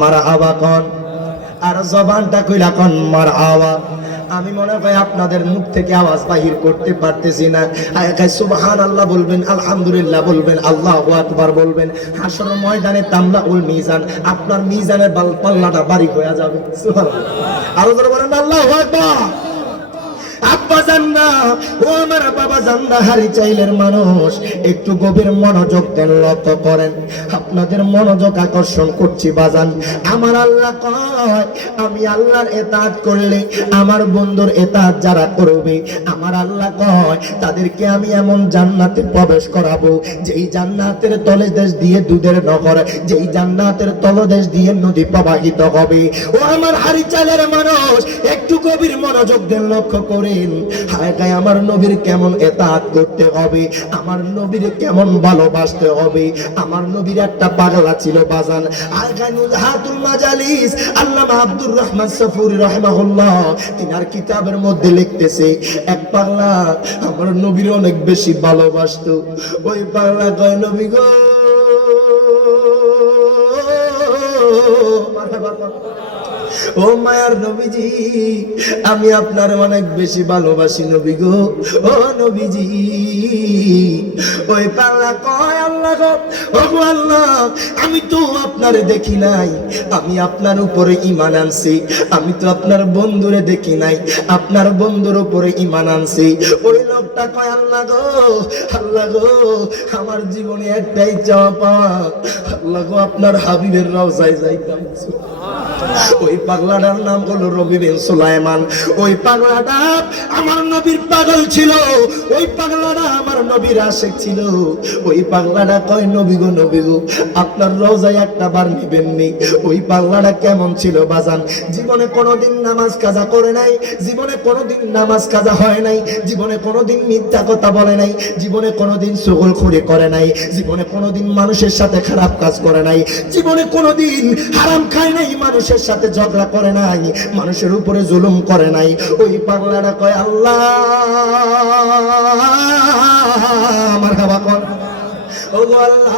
মারহাবা কোন আর জবানটা কইলা কোন মারহাবা। আমি মনে হয় আপনাদের মুখ থেকে আওয়াজ বাহির করতে পারতেছি না। আয়াকায় সুবহানাল্লাহ বলবেন, আলহামদুলিল্লাহ বলবেন, আল্লাহু আকবার বলবেন। হাসরের ময়দানে তামলাউল মিজান, আপনার মিজানের পাল্লাটা বাড়ি হয়ে যাবে। সুবহানাল্লাহ, আরো জোরে বলেন আল্লাহু আকবার। আব্বা জান্না, ও আমার বাবা জান্না, হারি চাইলের মানুষ একটু গভীর মনোযোগ দেন, লক্ষ্য করেন। আপনাদের মনোযোগ আকর্ষণ করছি বাজান। আমার আল্লাহ কয়, আমি আল্লাহর ইতাআত করলে আমার বন্ধুর ইতাআত যারা করবে, আমার আল্লাহ কয় তাদেরকে আমি এমন জান্নাতে প্রবেশ করাবো, যেই জান্নাতের তলদেশ দিয়ে দুধের নহর, যেই জান্নাতের তলদেশ দিয়ে নদী প্রবাহিত হবে। ও আমার হারি চাইলের মানুষ একটু গভীর মনোযোগ দেন, লক্ষ্য করে হায় আমার নবীর কেমন ইতাআত করতে হবে, আমার নবীর কেমন ভালোবাসতে হবে। আমার নবীর একটা পাগলা ছিল বাজান। আয়গানুল মাজালিস আল্লামা আব্দুর রহমান সফুরি রাহিমাহুল্লাহ তিনার কিতাবের মধ্যে লিখতেছে, এক পাগলা আমার নবীর অনেক বেশি ভালোবাসতো। ওই পাগলা কয়, নবী গো, ও মায়ার নবীজি, আমি আপনার অনেক বেশি ভালোবাসি নবী গো, ও নবীজি। ওই পাগলা কয়, আল্লাহ গো, ও আল্লাহ, আমি তো আপনারে দেখি নাই, আমি আপনার উপরে ঈমান আনছি, আমি তো আপনার বন্ধুরে দেখি নাই, আপনার বন্ধুর উপরে ঈমান আনছি। ওই লোকটা কয়, আল্লাহ গো, আল্লাহ গো, আমার জীবনে একটাই চাওয়া পাওয়া, আল্লাহ গো, আপনার হাবিবের রওজায় যাইতাম। ওই পাগলাটার নাম হলো রবি বিন সুলাইমান। ওই পাগলাটা আমার নবীর পাগল ছিল, ওই পাগলাটা আমার নবীর আশিক ছিল। ওই পাগলাটা কয়, নবী গো, নবী গো, আপনার রওজায় একটা বার নিবেন নি। ওই পাগলাটা কেমন ছিল বাজান? জীবনে কোনোদিন নামাজ কাজা করে নাই, জীবনে কোনোদিন নামাজ কাজা হয় নাই, জীবনে কোনোদিন মিথ্যা কথা বলে নাই, জীবনে কোনোদিন চুগলখড়ি করে নাই, জীবনে কোনোদিন মানুষের সাথে খারাপ কাজ করে নাই, জীবনে কোনোদিন হারাম খায় নাই, মানুষের সাথে ঝগড়া করে নাই, মানুষের উপরে জুলুম করে নাই। ওই পাগলাটা কয়, আল্লাহ মারহাবা কর, ও আল্লাহ,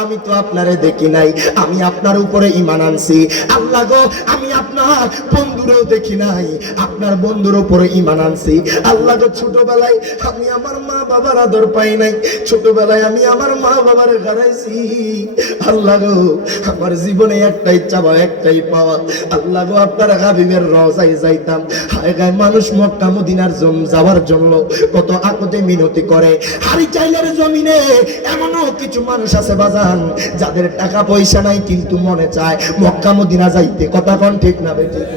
আমি তো আপনারে দেখি নাই, আমি আপনার উপরে ঈমান আনছি। আল্লাহ গো, আমি আপনার বন্ধুরেও দেখি নাই, আপনার বন্ধুর উপরে ঈমান আনছি। আল্লাহ গো, ছোটবেলায় আমি আমার মা বাবার আদর পাই নাই, ছোটবেলায় আমি আমার মা বাবার হারাইছি। আল্লাহ গো, আমার জীবনে একটাই চাওয়া, একটাই পাওয়া, আল্লাহ গো, আপনার হাবিবের রওজায় যাইতাম। হায় গায় মানুষ মক্কা মদিনার যাওয়ার জন্য কত আকতে মিনতি করে। হারি চাইলের জমিনে এমনও কিছু মানুষ আছে বাজান, যাদের টাকা পয়সা নাই কিন্তু মনে চায় মক্কা মদিনা যাইতে। কথা কোন ঠিক না বেঠিক?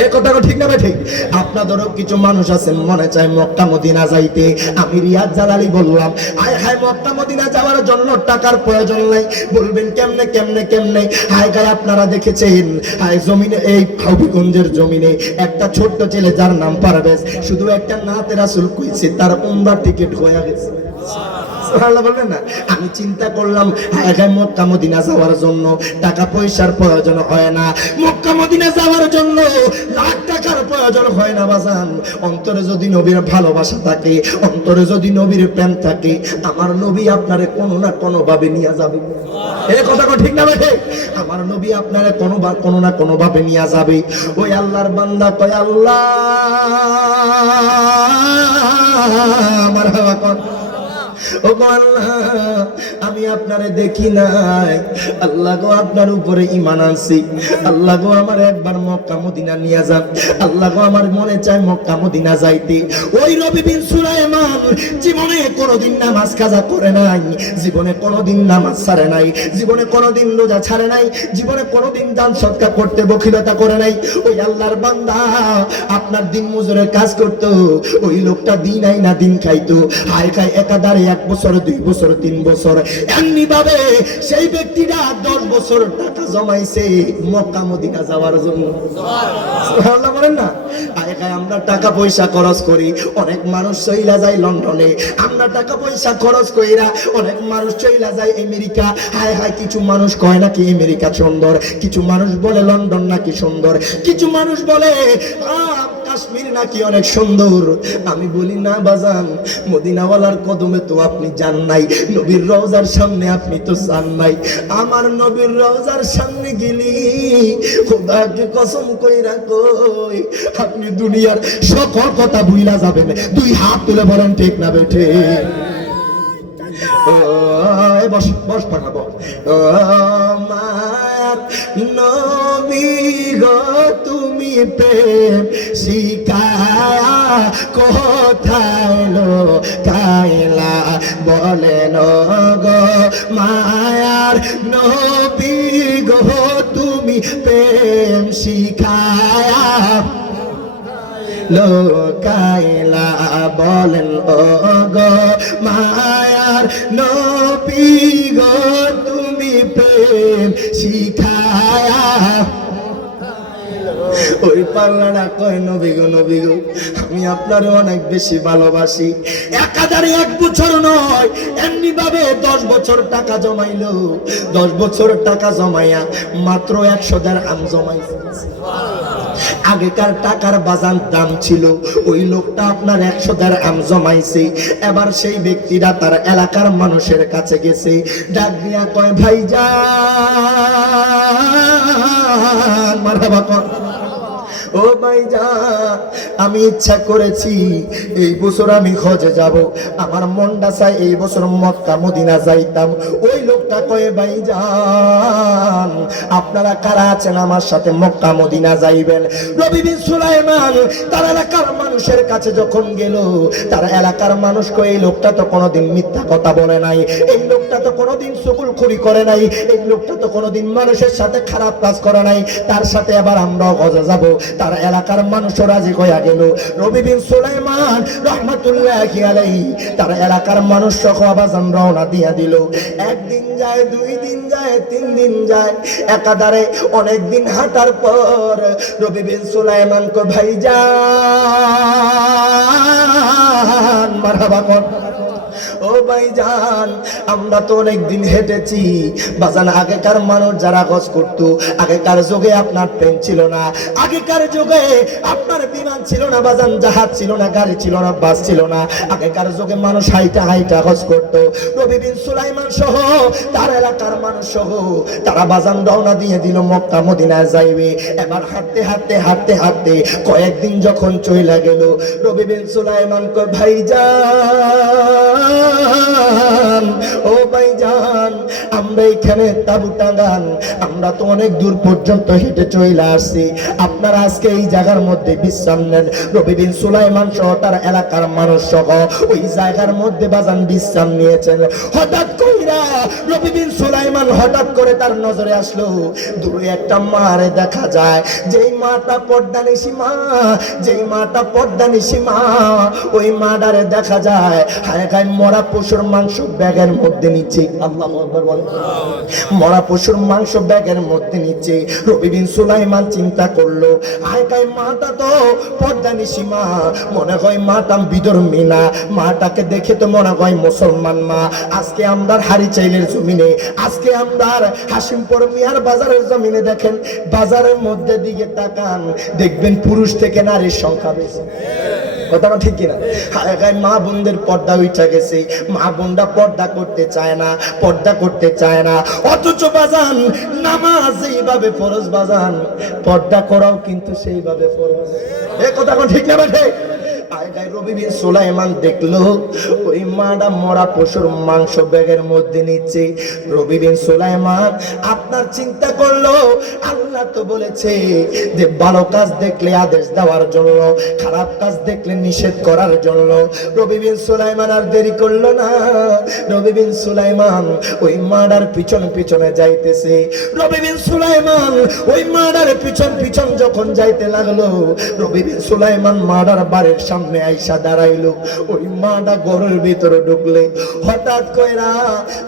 এই কথাটা ঠিক না বেঠিক? আপনাদেরও কিছু মানুষ আছে মনে চায় মক্কা মদিনা যাইতে। আমি রিয়াজ জালালি বললাম, আয় হায় মক্কা মদিনা যাওয়ার জন্য টাকার প্রয়োজন নাই। বলবেন কেমনে কেমনে কেমনে? হায় গায় আপনারা দেখেছেন, হায় জমিনে, এই হবিগঞ্জের জমিনে একটা ছোট্ট ছেলে যার নাম পারভেজ, শুধু একটা নাতে রাসূল কইছে, তার উমরার টিকিট হয়ে গেছে। বলবেন না? আমি চিন্তা করলাম, মক্কা মদিনা যাওয়ার জন্য টাকা পয়সার প্রয়োজন হয় না, মক্কা মদিনা যাওয়ার জন্য লাখ টাকার প্রয়োজন হয় না বাজান। অন্তরে যদি নবীর ভালোবাসা থাকে, অন্তরে যদি নবীর প্রেম থাকে, আমার নবী আপনারে কোনো না কোনো ভাবে নিয়ে যাবে। এই কথাটা ঠিক না ভাই? আমার নবী আপনারে কোনো না কোনো ভাবে নিয়ে যাবে। ওই আল্লাহর বান্দা কয়, আল্লাহ মারহাবা কর, ও আল্লাহ, আমি আপনারে দেখি নাই, আল্লাহ গো, আপনার উপরে ঈমান আনছি। আল্লাহ গো, আমার একবার মক্কা মদিনা নিয়ে যান। আল্লাহ গো, আমার মনে চায় মক্কা মদিনা যাইতে। ওই রবি বিন সুলাইমান জীবনে কোনোদিন নামাজ কাজা করে নাই, জীবনে কোনোদিন নামাজ ছাড়ে নাই, জীবনে কোনোদিন রোজা ছাড়ে নাই, জীবনে কোনোদিন দান সদকা করতে বখিলতা করে নাই। ওই আল্লাহর বান্দা আপনার দিন মজুরের কাজ করতো, ওই লোকটা দিন আই না দিন খাইতো। হায় খায় একাধারে 1 বছর 2 বছর 3 বছর এমনি ভাবে সেই ব্যক্তিটা 10 বছর টাকা জমাইছে মক্কা মদিনা যাওয়ার জন্য। সুবহানাল্লাহ বলেন না? আয় খায় আমরা টাকা পয়সা খরচ করি, অনেক মানুষ চইলা যায় লন্ডনে, আমরা টাকা পয়সা খরচ কইরা অনেক মানুষ চইলা যায় আমেরিকা। হায় হায়, কিছু মানুষ কয় নাকি আমেরিকা সুন্দর, কিছু মানুষ বলে লন্ডন নাকি সুন্দর, কিছু মানুষ বলে কাশ্মীর নাকি অনেক সুন্দর। আমি বলি না বাজান, মদিনাওয়ালার কদমে তো আপনি যান নাই, নবীর রওজার সামনে আপনি তো যান নাই। আমার নবীর রওজার সামনে গেলি খোদাকে কসম কইরা কই আপনি দুনিয়ার সকল কথা ভুইলা যাবেন। দুই হাত তুলে বলেন ঠিক না বেঠে? বস বস পাকা বস। মায়ার নবী গো তুমি প্রেম শিখায়া কোথায় লোকাইলা বলেন গো মায়ার নবী গো তুমি প্রেম শিখায়া লোকাইলা বলেন ও গো মায়ার নবী গো তুমি প্রেম শিখায়া। ওই পাল্লাটা কয় নবী গো নবী গো আমি আপনার অনেক বেশি ভালোবাসি। 1001 বছর নয়, এমনি ভাবে 10 বছর টাকা জমাইলো। 10 বছর টাকা জমাইয়া মাত্র 100 দিরহাম জমাইছে। আগেকার টাকার বাজার দাম ছিল, ওই লোকটা আপনার 100 দিরহাম জমাইছে। এবার সেই ব্যক্তিরা তার এলাকার মানুষের কাছে গেছে, ডাক দিয়া কয় ভাইজান মারহাবা কর, ও ভাইজান আমি ইচ্ছা করেছি এই বছর আমি হজে যাব, আমার মনটা চাই এই বছর মক্কা মদিনা যাইতাম। ওই লোকটা কয়ে ভাইজান আপনারা কারা আছেন আমার সাথে মক্কা মদিনা যাইবেন? নবী বিন সুলাইমান তার এলাকার মানুষের কাছে যখন গেল, তার এলাকার মানুষ কয় এই লোকটা তো কোনোদিন মিথ্যা কথা বলে নাই, এই লোকটা তো কোনোদিন চুগলখড়ি করে নাই, এই লোকটা তো কোনোদিন মানুষের সাথে খারাপ কাজ করে নাই, তার সাথে আবার আমরাও হজে যাব। তার এলাকার মানুষ রাজি হইয়া গেল। নবী বিন সুলাইমান রাহমাতুল্লাহি আলাইহি তার এলাকার মানুষ সহ আবাজান রওনা দিয়া দিল। একদিন যায়, 2 দিন যায়, 3 দিন যায়, একাধারে অনেক দিন হাঁটার পর নবী বিন সুলাইমান কো ভাইজান মারহাবা কর, ও ভাইজান আমরা তো অনেক দিন হেঁটেছি বাজান। আগেকার মানুষ যারা হজ করতো, আগেকার যুগে আপনার ট্রেন ছিল না, আগেকার যুগে আপনার বিমান ছিল না বাজান, জাহাজ ছিল না, গাড়ি ছিল না, বাস ছিল না। আগেকার যুগে মানুষ হাইটা হাইটা হজ করতো। নবী বিন সুলাইমান সহ তার এলাকার মানুষ সহ তারা বাজান রওনা দিয়ে দিল মক্কা মদিনায় যাইবে। এবার হাঁটতে হাঁটতে হাঁটতে হাঁটতে কয়েকদিন যখন চইলা গেল, নবী বিন সুলাইমান কয় ভাইজান ও ভাইজান আমরা এখানে তাবু টাঙ্গান, আমরা তো অনেক দূর পর্যন্ত হেঁটে চলে আসছি, আপনারা আজকে এই জায়গার মধ্যে বিশ্রাম নেন। নবী বিন সুলাইমান সহ তার এলাকার মানুষ সহ ওই জায়গার মধ্যে বাজান বিশ্রাম নিয়েছেন। হঠাৎ কইরা নবী বিন সুলাইমান হঠাৎ করে তার নজরে আসলো দূরে একটা মারে দেখা যায়, যেই মাটা পর্দানিশী মা, যেই মাটা পর্দানিশী মা, ওই মাটারে দেখা যায় হায় গায়ে মরা পশুর মাংস ব্যাগের মধ্যে নিচ্ছে। আল্লাহু আকবার বলেন। মরা পশুর মাংস ব্যাগের মধ্যে নিচ্ছে। নবী বিন সুলাইমান চিন্তা করলো হায় গায়ে মাটা তো পর্দানিশী মা, মনে হয় মাটা বিধর্মী না, মাটাকে দেখে তো মনে হয় মুসলমান মা। আজকে আমরা হারিচাইলের জমিনে, আজকে আমরা হাসিমপুর মিয়ার বাজারের জমিনে দেখেন, বাজারের মধ্যে দিকে তাকান দেখবেন পুরুষ থেকে নারীর সংখ্যা বেশি। কথাটা ঠিক কিনা? মা বোনদের পর্দা উঠে গেছে, মা বোনরা পর্দা করতে চায় না, পর্দা করতে চায় না। অথচ বাজান নামাজ এইভাবে ফরজ বাজান, পর্দা করাও কিন্তু সেইভাবে ফরজ। এ কথা ঠিক না বেঠে? নবী বিন সুলাইমান দেখলো ওই মাটা মরা পশুর মাংস ব্যাগের মধ্যে নিচ্ছে। নবী বিন সুলাইমান আপনার চিন্তা করলো আল্লাহ তো বলেছে যে ভালো কাজ দেখলে আদেশ দেওয়ার জন্য, খারাপ কাজ দেখলে নিষেধ করার জন্য। নবী বিন সুলাইমান আর দেরি করলো না, নবী বিন সুলাইমান ওই মাটার পিছন পিছনে যাইতেছে। নবী বিন সুলাইমান ওই মাটার পিছন পিছন যখন যাইতে লাগলো, নবী বিন সুলাইমান মাটার বাড়ির সামনে আইসা দাঁড়াইলো। ওই মাটা ঘরের ভিতরে ঢুকলে হঠাৎ কইরা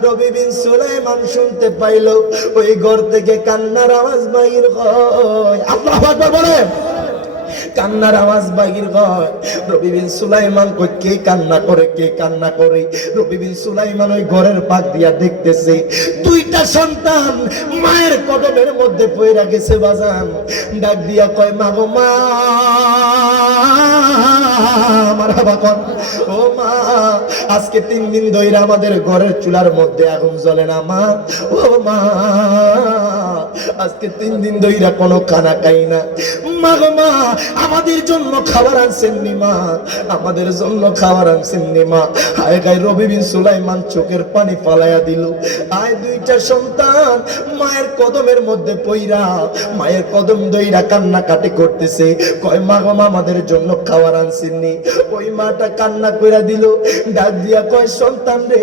নবী বিন সুলাইমান শুনতে পাইলো ওই ঘর থেকে কান্নার আওয়াজ বাইর হয়। আল্লাহু আকবার বলেন। কান্নার আওয়াজ বাহির হয়। রবি বিন সুলাইমান কই কে কান্না করে, কে কান্না করে? রবি বিন সুলাইমান ওই ঘরের পাক দিয়া দেখতেছে দুইটা সন্তান মায়ের কদমের মধ্যে পইরা গেছে বাজান। ডাক দিয়া কয় মা গো মা, মারহাবা কর। ও মা, আজকে 3 দিন ধরে আমাদের ঘরের চুলার মধ্যে আগুন জ্বলে না মা। ও মা, আজকে 3 দিন ধরে কোনো খানা খাই না মা গো মা, আমাদের জন্য খাবার আনছেন নি মা, আমাদের জন্য খাবার আনছেন নি মা। হায় গায় রবি বিন সুলাইমান চোখের পানি ফালাইয়া দিল। আয় দুইটা সন্তান মায়ের কদমের মধ্যে পইরা মায়ের কদম দইরা কান্না কাটি করতেছে। কয় মা গো মা, আমাদের জন্য খাবার আনছেন নি। ওই মাটা কান্না কইরা দিল, ডাক দিয়া কয় সন্তান রে,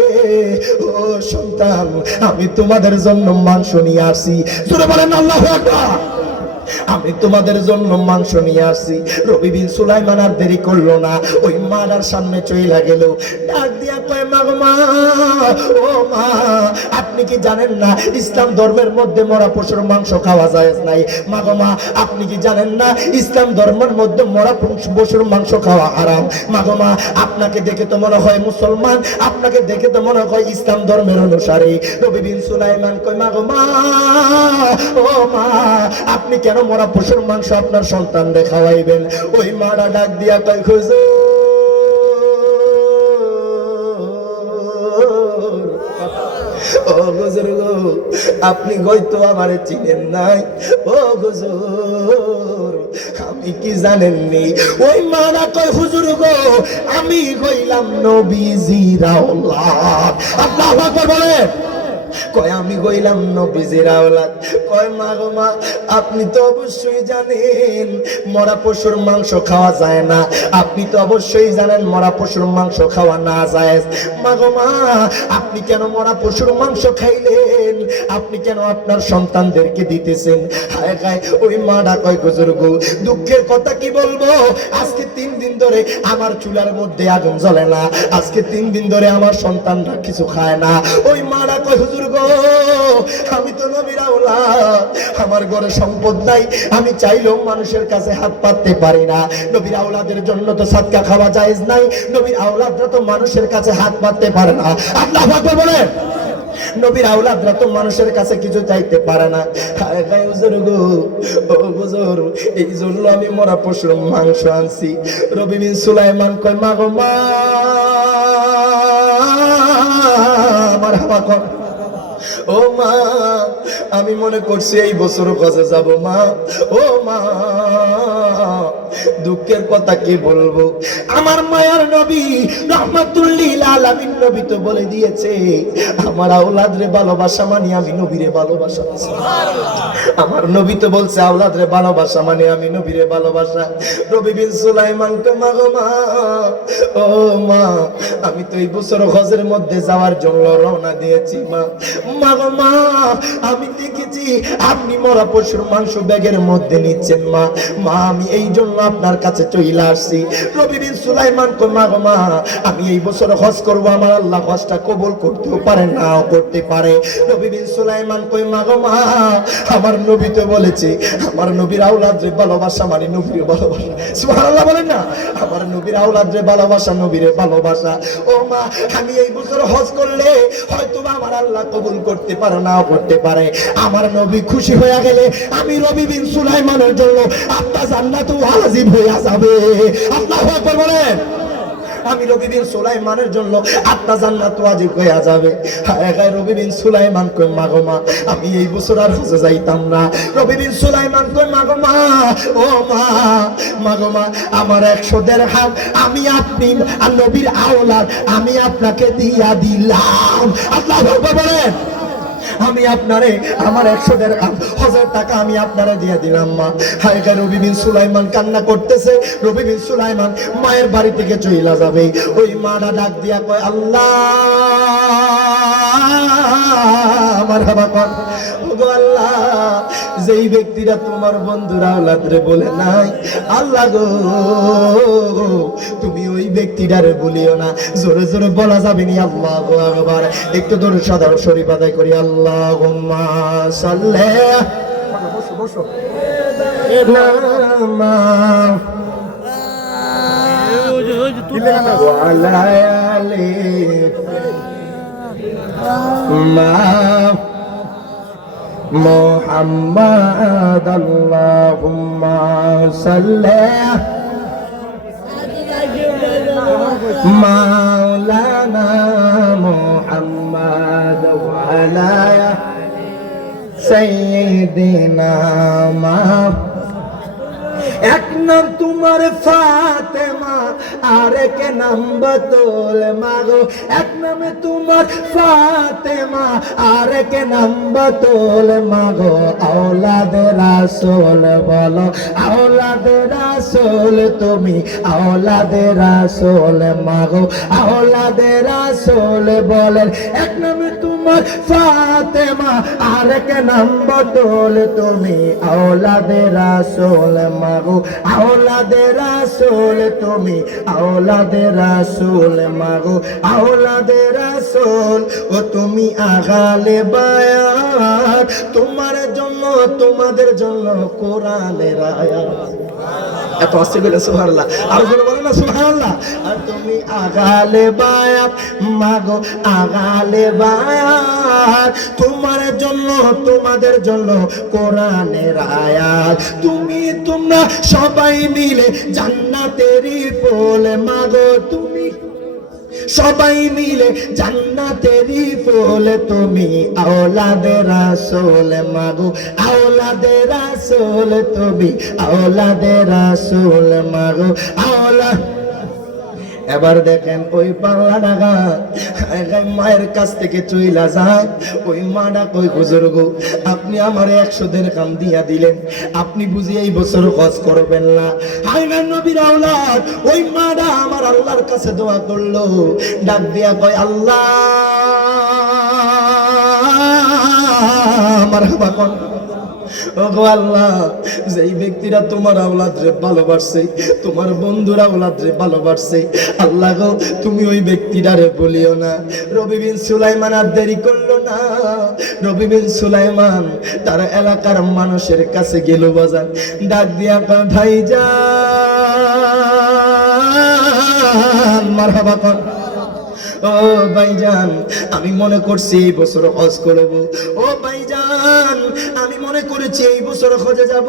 ও সন্তান, আমি তোমাদের জন্য মাংস নিয়ে আসি। জোরে বলেন আল্লাহু আকবার। আমি তোমাদের জন্য মাংস নিয়ে আসি। রবি বিন সুলাইমান আর দেরি করলো না, ওই মার সামনে চইলা গেল। ডাক দিয়া কয় মা গো মা, ও মা, আপনি কি জানেন না ইসলাম ধর্মের মধ্যে মরা পশুর মাংস খাওয়া জায়েজ নাই? মা গো মা, আপনি কি জানেন না ইসলাম ধর্মের মধ্যে মরা পশুর মাংস খাওয়া হারাম? মা গো মা, আপনাকে দেখে তো মনে হয় মুসলমান, আপনাকে দেখে তো মনে হয় ইসলাম ধর্মের অনুসারী। রবি বিন সুলাইমান কয় মা গো মা, ও মা, আপনি কেন মরা পশুর মাংস আপনার সন্তানদের খাওয়াইবেন? ওই মারা ডাক দিয়া কয় হুজুর, ও হুজুর গো, আপনি হয়তো আমারে চিনেন নাই। ও হুজুর, আমি কি জানেননি? ওই মারা কয় হুজুর গো, আমি হইলাম নবীজির আওলাদ। আল্লাহু আকবার বলে। কয় আমি কইলাম নবীজির আওলাদ। কয় মা গো মা, আপনি তো অবশ্যই জানেন মরা পশুর মাংস খাওয়া যায় না, আপনি তো অবশ্যই জানেন মরা পশুর মাংস খাওয়া না যায়। মা গো মা, আপনি কেন মরা পশুর মাংস খাইলেন? আপনি কেন আপনার সন্তানদেরকে দিতেছেন? হায় হায়, ওই মাটা কয় হুজুর গো, দুঃখের কথা কি বলবো, আজকে 3 দিন ধরে আমার চুলার মধ্যে আগুন জ্বলে না, আজকে 3 দিন ধরে আমার সন্তানরা কিছু খায় না। ওই মাটা কয় হুজুর গো, আমি তো নবীর আওলাদ, আমার ঘরে সম্পদ নাই, আমি চাইলেও মানুষের কাছে হাত পাততে পারি না। নবীর আওলাদের জন্য তো সাদকা খাওয়া জায়েজ নাই, নবীর আওলাদরা তো মানুষের কাছে হাত পাততে পারে না। আল্লাহু আকবার বলেন। নবীর আওলাদরা তো মানুষের কাছে কিছু চাইতে পারে না। হায় হায় হুজুর গো, ও হুজুর, এই জন্য আমি মরা পশুর মাংস আনছি। রবি বিন সুলাইমান কয় মা গো মা, মারহাবা কর। ও মা, আমি মনে করছি এই বছর কাজে যাব মা। ও মা, দুঃখের কথা কি বলবো, আমার মায়ার নবী রাহমাতুল লিল আলামিন নবী তো বলে দিয়েছে, আমার আওলাদ রে ভালোবাসা মানে আমি নবীরে ভালোবাসা। আমার নবী তো বলছে আওলাদ রে ভালোবাসা মানে আমি নবীরে ভালোবাসা। রবি বিন সুলাইমান কে মা গো মা, ও মা, আমি তো এই বছর হজের মধ্যে যাওয়ার জন্য রওনা দিয়েছি মা। মা গো মা, আমি দেখেছি আপনি মরা পশুর মাংস ব্যাগের মধ্যে নিচ্ছেন মা। মা, আমি এই জন্য আপনার কাছে চলে আসছি। রবি বিন সুলাইমান কয় মা গো মা, আমি এই বছর হজ করব, আমার আল্লাহ হজটা কবুল করতেও পারে নাও করতে পারে। রবি বিন সুলাইমান কয় মা গো মা, আমার নবী তো বলেছে আমার নবীর আওলাদ রে ভালোবাসা মানে নবীর ভালোবাসা। সুবহানাল্লাহ বলেন না, আমার নবীর আওলাদ রে ভালোবাসা নবীরে ভালোবাসা। ও মা, আমি এই বছর হজ করলে হয়তো আমার আল্লাহ কবুল করতে পারে নাও করতে পারে। আমার নবী খুশি হয়ে গেলে আমি রবি বিন সুলাইমানের জন্য আপনার জান্নাত ওয়াজিব হয়ে যাবে। আল্লাহু আকবার বলেন। আমি রবি বিন সুলাইমানের জন্য আপনার জান্নাত ওয়াজিব হয়ে যাবে। হায় হায়, রবি বিন সুলাইমান কই মা গো মা, আমি এই বছর আর হজে যাইতাম না। রবি বিন সুলাইমান কই মা গো মা, ও মা, মা গো মা, আমার 100 দিরহাম আমি আপনি আর নবীর আওলাদ আমি আপনাকে দিয়া দিলাম। আল্লাহু আকবার বলেন। আমি আপনারে আমার 100 দিরহাম হজের টাকা আমি আপনারে দিয়ে দিলাম মা। হায় হায়, রবি বিন সুলাইমান কান্না করতেছে। রবি বিন সুলাইমান মায়ের বাড়ি থেকে চইলা যাবে। ওই মাটা ডাক দিয়া কয় আল্লাহ, মারহাবা কর। ওগো আল্লাহ, যেই ব্যক্তিরা তোমার বন্ধুরা আওলাদ রে বলে নাই, আল্লাহ গো, তুমি ওই ব্যক্তিটারে বলিও না। জোরে জোরে বলা যাবে নি আল্লাহু আকবার। একটু দরুদ সাধারণ শরীফ আদায় করি। আল্লাহুম্মা সাল্লি, বসো বসো। নামাজ ওয়ালা আলি মা মুহাম্মাদ আল্লাহুম্মা সাল্লি মাওলানা মুহাম্মাদ ওয়ালা সাইয়্যিদিনা মা এক নাম তোমার ফাতেমা আর এক নাম বাতুল মাগো এক নামে তোমার ফাতেমা আর এক নাম বাতুল মাগো আওলাদে রাসূল বলো আওলাদে রাসূল তুমি আওলাদে রাসূল মাগো আওলাদে রাসূল বলেন এক নামে তোমার ফাতেমা আর এক নাম বাতুল তুমি আওলাদে রাসূল মাগো আওলাদে রাসূল তুমি আওলাদে রাসূল মাগো আওলাদে রাসূল ও তুমি আগালে বায়াত তোমার জন্য তোমাদের জন্য কোরআনের আয়াত এত আসছে বলে সুবহানাল্লাহ আর বলে বলে না সুবহানাল্লাহ আর তুমি আগালে বায়াত মাগো আগালে বায়াত তোমার জন্য তোমাদের জন্য কোরআনের আয়াত তুমি তোমরা সবাই মিলে জান্নাতেরই ফুল মাগো তুমি সবাই মিলে জান্নাতেরই ফুল তুমি আওলাদে রাসূল মাগো আওলাদে রাসূল তুমি আওলাদে রাসূল মাগো আওলাদ এবার দেখেন ওই পাল্লা ডাকা মায়ের কাছ থেকে চইলা যায় ওই মাডা কই বুজুর্গ আপনি আমার 100 দিরহাম দিয়া দিলেন আপনি বুঝি এই বছর হজ করবেন না হায়না নবীর আওলাদ ওই মাডা আমার আল্লাহর কাছে দোয়া করলো ডাক দিয়া কয় আল্লাহ মারহাবা কোন ওগো আল্লাহ যেই ব্যক্তিরা তোমার আওলাদরে ভালোবাসে তোমার বন্ধুরা আওলাদরে ভালোবাসে আল্লাহ গো তুমি ওই ব্যক্তিটারে বলিও না রবি বিন সুলাইমান আর দেরি করলো না রবি বিন সুলাইমান তার এলাকার মানুষের কাছে গেল বাজান ডাক দিয়া কয় ভাইজান মারহাবা কোন ও ভাইজান আমি মনে করছি এই বছর হজ করব ও ভাইজান আমি মনে করেছি এই বছর হজে যাব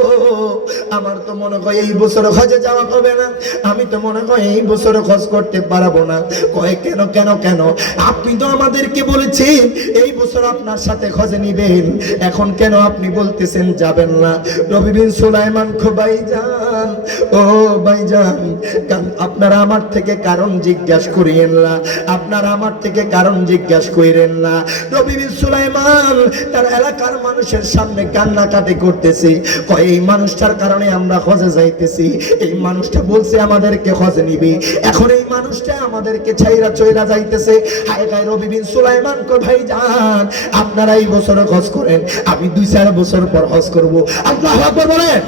আমার তো মনে হয় এই বছর হজে যাওয়া হবে না আমি তো মনে হয় এই বছর হজ করতে পারবো না কয় কেন কেন কেন আপনি তো আমাদেরকে বলেছেন এই বছর আপনার সাথে হজে নিবেন এখন কেন আপনি বলতেছেন যাবেন না রবি বিন সুলাইমান কো ভাইজান ও ভাইজান আপনারা আমার থেকে কারণ জিজ্ঞাসা করিয়েন না আপনারা আমার থেকে কারণ জিজ্ঞাসা কইরেন না রবি বিন সুলাইমান তার এলাকার মানুষের সামনে কান্নাকাটি করতেছে কয় এই মানুষটার কারণে আমরা হজে যাইতেছি এই মানুষটা বলছে আমাদেরকে হজে নিবে এখন এই মানুষটা আমাদেরকে ছাইরা চইরা যাইতেছে হায় হায় রবি বিন সুলাইমান কয় ভাইজান আপনারা এই বছর হজ করেন আমি 2-4 বছর পর হজ করব আল্লাহু আকবার বলেন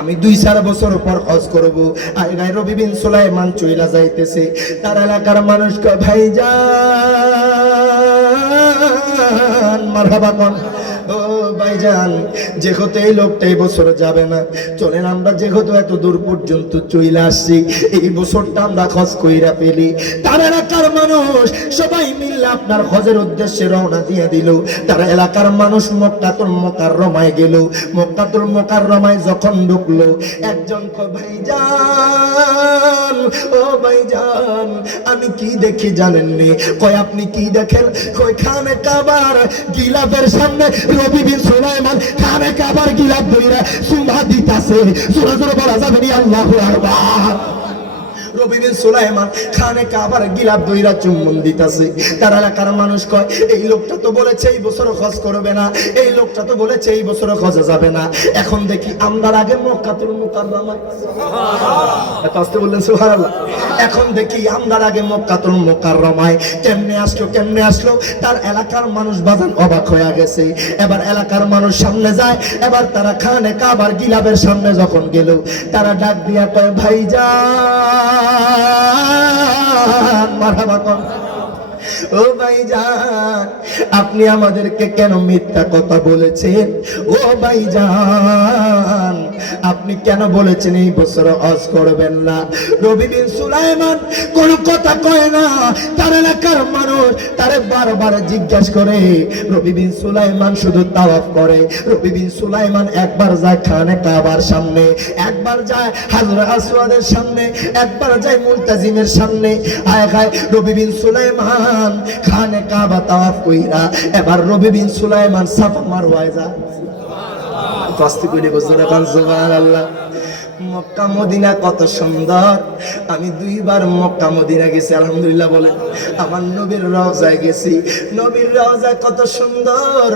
আমি 2-4 বছর পর হজ করব আর রবি বিন সুলাইমান চইলা যাইতেছে তার এলাকার মানুষ কয় ভাইজান মারহাবা কোন ও ভাইজান যেহেতু এই লোকটা এই বছর যাবে না চলেন আমরা যেহেতু এত দূর পর্যন্ত চইলা আসছি এই বছরটা আমরা হজ কইরা ফেলি তার এলাকার মানুষ সবাই মিলে আপনার হজের উদ্দেশ্যে রওনা দিয়ে দিল তার এলাকার মানুষ মক্কাতুল মুকাররমায় গেল মক্কাতুল মুকাররমায় যখন ঢুকলো একজন কয় ভাইজান ও ভাইজান আমি কি দেখি জানেননি কয় আপনি কি দেখেন কয় খানে কাবার গিলাফের সামনে রবি বিন সুলাইমান খানে কাবার গিলাফ ধইরা সুমা দিতাছে জোরে জোরে বলা যাবে নি আল্লাহু আকবার রবি বিন সুলাইমান খানে কাবার গিলাফ ধইরা চুম্বন দিতাছে তার এলাকার মানুষ কয় এই লোকটা তো বলেছে এই বছর হজ করবে না এই লোকটা তো বলেছে এই বছর হজে যাবে না এখন দেখি আমরার আগে মক্কাতুল মুকাররমায় সুবহানাল্লাহ এত আস্তে বললেন সুবহানাল্লাহ এখন দেখি আমরার আগে মক্কাতুল মুকাররমায় কেমনে আসলো তার এলাকার মানুষ বাজান অবাক হয়ে গেছে এবার এলাকার মানুষ সামনে যায় এবার তারা খানে কাবার গিলাফের সামনে যখন গেল তারা ডাক দিয়া কয় ভাইজান মারহাবা কোন ও ভাইজান আপনি আমাদেরকে কেন মিথ্যা কথা বলেছেন ও ভাইজান আপনি কেন বলেছেন এই বছর হজ করবেন না? নবী বিন সুলাইমান কোন কথা কয় না। তার এলাকার মানুষ তারে বারবার জিজ্ঞাসা করে। নবী বিন সুলাইমান শুধু তাওয়াফ করে। নবী বিন সুলাইমান একবার যায় খানে কাবার সামনে, একবার যায় হাজরে আসওয়াদের সামনে, একবার যায় মুলতাজিমের সামনে। আয় হায়, নবী বিন সুলাইমান খানে কাবা তাওয়াফ কইরা এবার নবী বিন সুলাইমান সাফা মারওয়ায় যায়। ফাস্তি কইলে বুঝতে পারেন সুবহানাল্লাহ। মক্কা মদিনা কত সুন্দর। আমি 2 বার মক্কা মদিনা গেছি, আলহামদুলিল্লাহ বলে। আমার নবীর রওজায় গেছি। নবীর রওজা কত সুন্দর।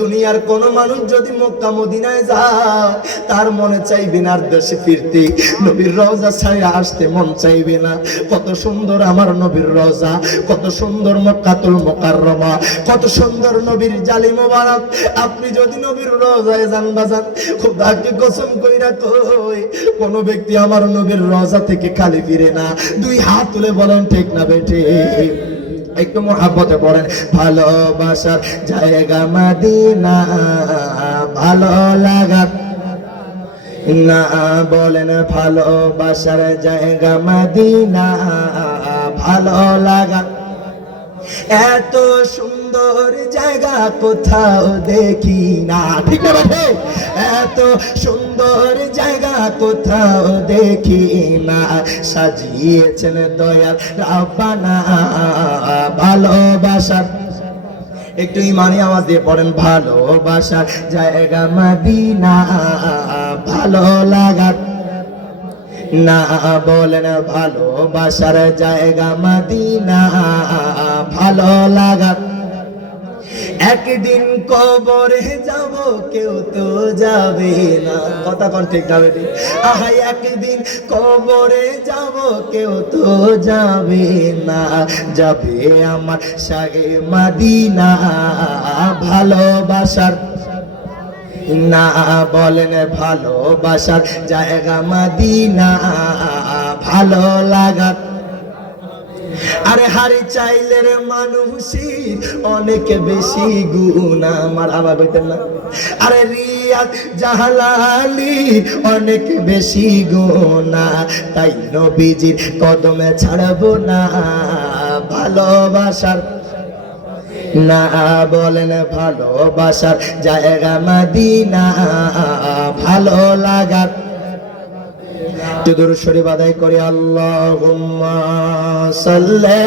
দুনিয়ার কোন মানুষ যদি মক্কা মদিনায় যায় তার মনে চাইবে না আর দেশে ফিরতে, নবীর রওজা ছাড়া আসতে মন চাইবে না। কত সুন্দর আমার নবীর রওজা, কত সুন্দর মক্কাতুল মুকাররমা, কত সুন্দর নবীর জালি মোবারক। আপনি যদি নবীর রওজায় যান বাজান, খোদাকে কসম কইরা কই কোন ব্যক্তি আমার নবীর রওজা থেকে খালি ফিরে না। 2 হাত তুলে বলেন ঠিক না বেঠে? একটু মহব্বতে পড়েন। ভালোবাসার জায়গা মদিনা, ভালো লাগা না বলেন। ভালোবাসার জায়গা মদিনা, ভালো লাগা। এত সুন্দর জায়গা কোথাও দেখি না, ঠিক না ভাই? এত সুন্দর জায়গা কোথাও দেখি না, সাজিয়েছেন দয়াল রাব্বানা ভালোবাসার। একটু ইমানি আওয়াজ দিয়ে পড়েন। ভালোবাসার জায়গা মদিনা, ভালো লাগার না বলেন। ভালোবাসার জায়গা মদিনা, ভালো লাগার। একদিন কবরে যাব কেউ তো যাবে না, কথা কোন ঠিক যাবে? আহা, একদিন কবরে যাব কেউ তো যাবে না, যাবে আমার শাহে মদিনা ভালোবাসার না বলেন। ভালোবাসার জায়গা মদিনা, ভালো লাগার। আরে হারি চাইলের মানুষের অনেক বেশি গুনাহ, আমার আবার বলতেন না? আরে রিয়াদ জাহালালি অনেক বেশি গুনাহ, তাই নবীজির কদমে ছাড়বো না ভালোবাসার না বলেন। ভালোবাসার জায়গা মদিনা, ভালো লাগার। দুরূদ শরীফ আদায় করি। আল্লাহুম্মা সাল্লি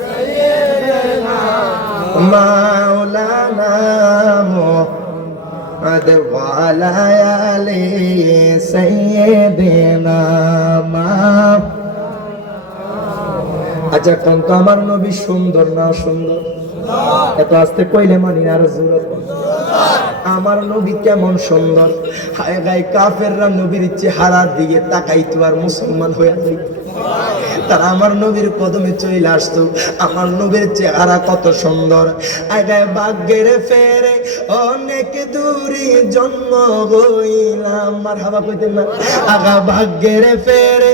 সাইয়্যিদিনা মাওলানা মুহাম্মদ ওয়া আলা আলি সাইয়্যিদিনা আচ্ছা, কোন তো আমার নবী সুন্দর না সুন্দর? এত আস্তে কইলে মানি না, আর জোরে আমার নবী কেমন সুন্দর। হায় গায়ে কাফেররা নবীর চেহারার দিকে তাকাইতো আর মুসলমান হয়ে যাইত। তারা আমার নবীর কদমে চলে আসতো। আমার নবীর চেহারা কত সুন্দর। আগে ভাগ্যের ফেরে অনেক দূরে জন্ম হইলাম, মারহাবা কইতেন না? আগা ভাগ্যের ফেরে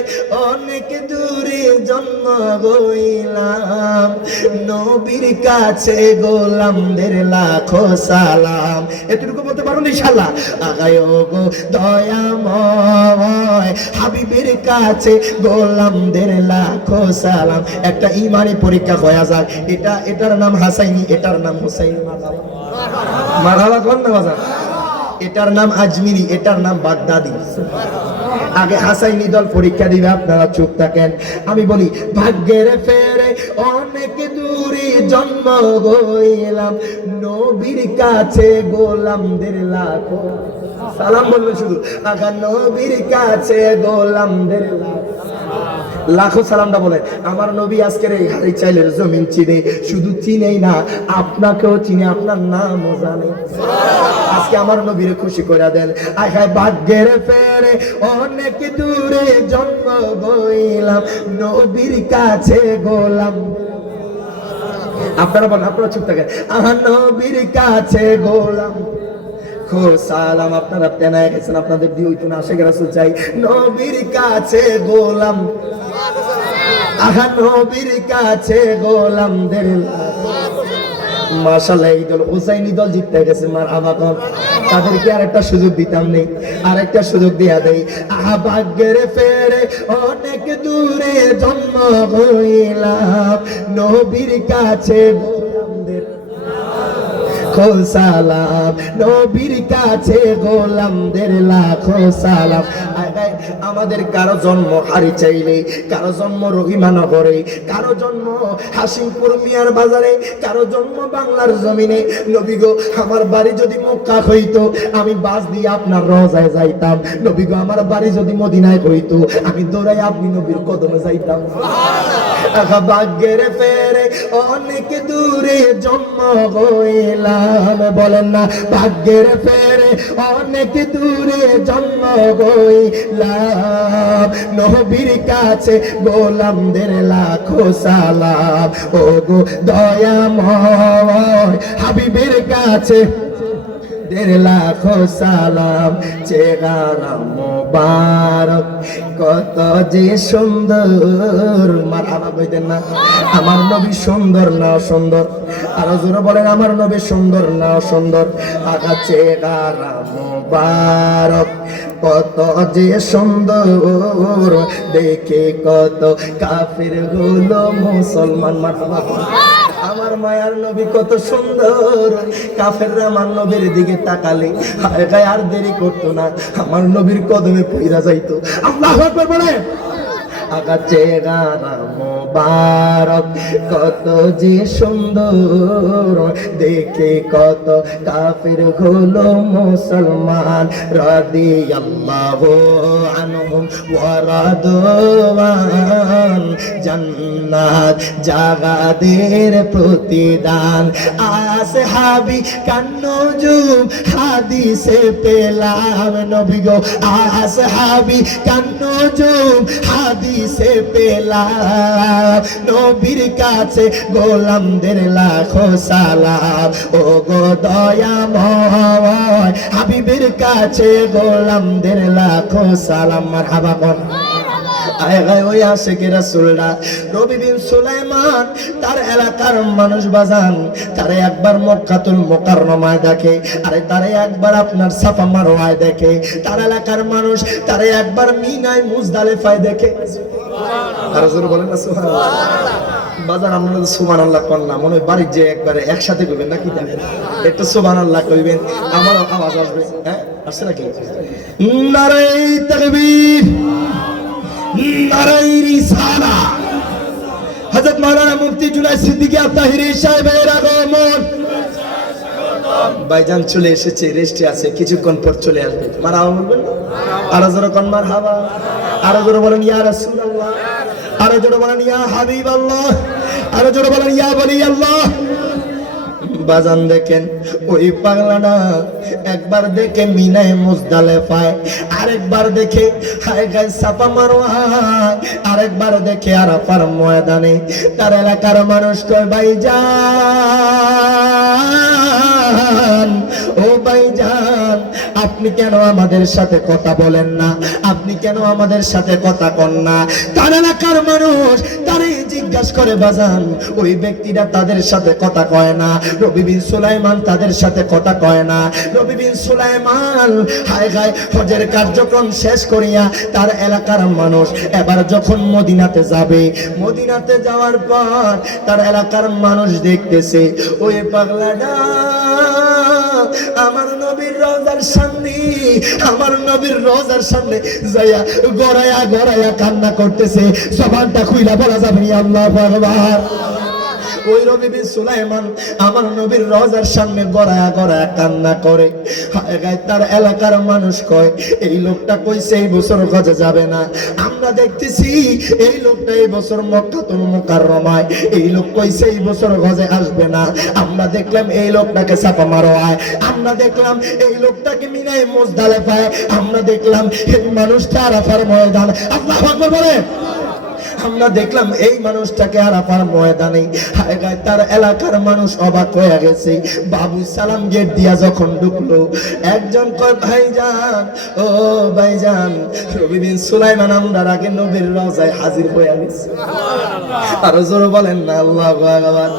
অনেক দূরে জন্ম হইলাম, নবীর কাছে গোলামদের লাখো সালাম। এতটুকু বলতে পারুন ইনশাআল্লাহ? আগায় গো দয়াময় হাবিবের কাছে গোলামদের লাখো সালাম। একটা ইমানি পরীক্ষা হয়ে যাক। এটার নাম হাসাইনি, এটার নাম হুসাইনি। মারহাবা কোন না বাজার? এটার নাম আজমিরি, এটার নাম বাগদাদি। আগে হাসাইনি দল পরীক্ষা দিবে, আপনারা চুপ থাকেন। আমি বলি ভাগ্যের ফেরে অনেক দূরে জন্ম হইলাম, নবীর কাছে গোলামদের লাখো সালাম। বলবে শুধু আগা নবীর কাছে গোলামদের লাখো সালামটা বলে। আমার নবী আজকের এই হারি চাইলের জমিন চিনে, শুধু চিনেই না আপনাকেও চিনে, আপনার নামও জানে। আজকে আমার নবীরে খুশি করে দেন। আয় হায় ভাগ্যের ফেরে অনেক দূরে জন্ম হইলাম, নবীর কাছে গোলাম। আপনারা বলেন, আপনারা চুপ থাকেন। আমার নবীর কাছে গোলাম খো সালাম। আপনারা তেনায় গেছেন, আপনাদের দিয়ে হইতো না। আশেখ রাসূল চাই নবীর কাছে গোলাম। আহা নবীর কাছে গোলামদের মাশাআল্লাহ। এই দল হুসাইনি দল জিততে গেছে, মারহাবা। তাদেরকে আরেকটা সুযোগ দিতাম নেই, আরেকটা সুযোগ দিয়া দেই। ভাগ্যের ফেরে অনেক দূরে জন্ম হইলাম, নবীর কাছে লাখো সালাম, নবীর কাছে গোলামদের লাখো সালাম। আমাদের কারো জন্ম হারি চাইলে, কারো জন্ম রহিমানগরে, কারো জন্ম হাসিমপুর মিয়ার বাজারে, কারো জন্ম বাংলার জমিনে। নবী গো আমার বাড়ি যদি মক্কা হইতো আমি বাস দিয়ে আপনার রওজায় যাইতাম। নবী গো আমার বাড়ি যদি মদিনায় হইতো আমি দৌড়াই আপনি নবীর কদমে যাইতাম। ভাগ্যের ফেরে অনেক দূরে জন্ম হইলাম, বলেন না ভাগ্যের ফেরে অনেক দূরে জন্ম হইলাম, নবীর কাছে গোলামদের লাখো সালাম। ও গো দয়াময় হাবিবের কাছে দেড় লাখো সালাম। চেহারা মোবারক কত যে সুন্দর, মারহাবা কইতেন না? আমার নবী সুন্দর না সুন্দর? আরো জোরে বলেন আমার নবী সুন্দর না সুন্দর? আগা চেহারা মোবারক কত যে সুন্দর, দেখে কত কাফির হলো মুসলমান। মারহাবা। আমার মায়ার নবী কত সুন্দর, কাফেররা আমার নবীর দিকে তাকালে হায় গায়ে আর দেরি করতো না, আমার নবীর কদমে পইরা যাইতো। আল্লাহু আকবার বলে। আগা চেহারা মোবারক কত যে সুন্দর, দেখে কত কাফির হলো মুসলমান। রাদিয়াল্লাহু আনহুম ওয়া রাদওয়ান, জান্নাত জাগাদের প্রতিদান। আসহাবি কান্নজুম হাদিসে পেলাম, নবী গো আসহাবি কান্নজুম হাদিসে পেলাম, নবীর কাছে গোলামদের লাখো সালাম। ও গো দয়াময় হাবিবের কাছে গোলামদের লাখো সালাম। মারহাবা কোন ওই আশিকে রাসূলরা নবী বিন সুলাইমান তার এলাকার মানুষ বাজান, তারে একবার মক্কাতুল মুকাররমায় দেখে, আরে তারে একবার আপনার সাফা মারওয়ায় দেখে। তার এলাকার মানুষ তারে একবার মিনায় মুজদালিফায় দেখে। আর জোরে বলেন না সুবহানাল্লাহ। বাজার আমরা সুবহানাল্লাহ কোন না, মনে বাড়ি যে একবারে একসাথে কইবেন নাকি? একটু সুবহানাল্লাহ কইবেন, আমার আওয়াজ আসবে। হ্যাঁ আসছে নাকি? নারে তাকবীর, নারায়ে রিসালাত। হযরত মাওলানা মুফতি জুনায়েদ সিদ্দিকী আত-তাহিরি সাহেবের আগমন। ভাইজান চলে এসেছে, রেস্টে আছে, কিছুক্ষণ পর চলে আসবে। মারহাবা বলবেন না? আরো জোরে কোন মারহাবা, আরো জোরে বলেন ইয়া রাসূলুল্লাহ, আরো জোরে বলেন ইয়া হাবিবাল্লাহ, আরো জোরে বলেন ইয়া ওয়ালিয়াল্লাহ। বাজান দেখেন ওই পাগলাটা একবার দেখে মিনায় মুজদালিফায়, আরেকবার দেখে হায় গায় সাফা মারওয়ায়, আরেকবার দেখে আরাফার ময়দানে। তার এলাকার মানুষ কয় ভাইজান, ও ভাইজান আপনি কেন আমাদের সাথে কথা বলেন না? আপনি কেন আমাদের সাথে কথা কন না? তার এলাকার মানুষ তারে জিজ্ঞাসা করে বাজান, ওই ব্যক্তিটা তাদের সাথে কথা কয় না। নবী বিন সুলাইমান তাদের সাথে কথা কয় না। নবী বিন সুলাইমান হায় গায় হজের কার্যক্রম শেষ করিয়া তার এলাকার মানুষ এবার যখন মদিনাতে যাবে, মদিনাতে যাওয়ার পর তার এলাকার মানুষ দেখতেছে ওই পাগলাটা আমার নবীর রওজার সামনে, আমার নবীর রওজার সামনে যাইয়া গড়াইয়া গড়াইয়া কান্না করতেছে। জবানটা খুইলা বলা যাবে না আল্লাহু আকবার। ওই নবী বিন সুলাইমান আমার নবীর রওজার সামনে গড়ায়া গড়ায়া কান্না করে। হায় গায় তার এলাকার মানুষ কয় এই লোকটা কইছে এই বছর হজে যাবে না। আমরা দেখতেছি এই লোকটা এই বছর মক্কাতুল মুকাররমায়, এই লোক কইছে এই বছর হজে আসবে না। আমরা দেখলাম এই লোকটাকে সাফা মারওয়ায়, আমরা দেখলাম এই লোকটাকে মিনায় মুজদালিফায়, আমরা দেখলাম এই মানুষটা আরাফার ময়দান। আল্লাহু আকবার বলে। আমরা দেখলাম এই মানুষটাকে আরাফার ময়দানে। হায় গায় তার এলাকার মানুষ অবাক হয়ে গেছে। বাবু সালাম গেট দিয়া যখন ঢুকলো, একজন কয় ভাইজান, ও ভাইজান নবী বিন সুলাইমান আমরার আগে নবীর রওজায় হাজির হয়ে গেছে। আর জোরে বলেন না আল্লাহু আকবার।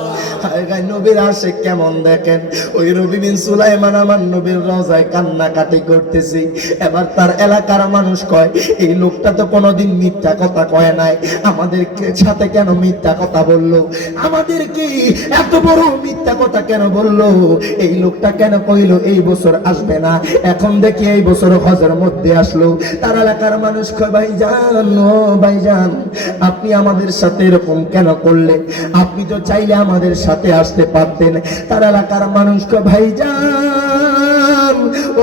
নবীর আশিক কেমন দেখেন, ওই রবি বিন সুলাইমান আমার নবীর রওজায় কান্নাকাটি করতেছি। এবার তার এলাকার মানুষ কয়, এই লোকটা তো কোনোদিন মিথ্যা কথা কয় নাই, আমাদেরকে সাথে কেন মিথ্যা কথা বললো, আমাদেরকে এত বড় মিথ্যা কথা কেন বললো, এই লোকটা কেন কইলো এই বছর আসবে না, এখন দেখি এই বছর হজের মধ্যে আসলো। তার এলাকার মানুষ কয়, ভাইজান ও ভাইজান, আপনি আমাদের সাথে এরকম কেন করলেন, আপনি তো চাইলে আমাদের সাথে আসতে পারতেন। তার এলাকার মানুষ কয়, ভাইজান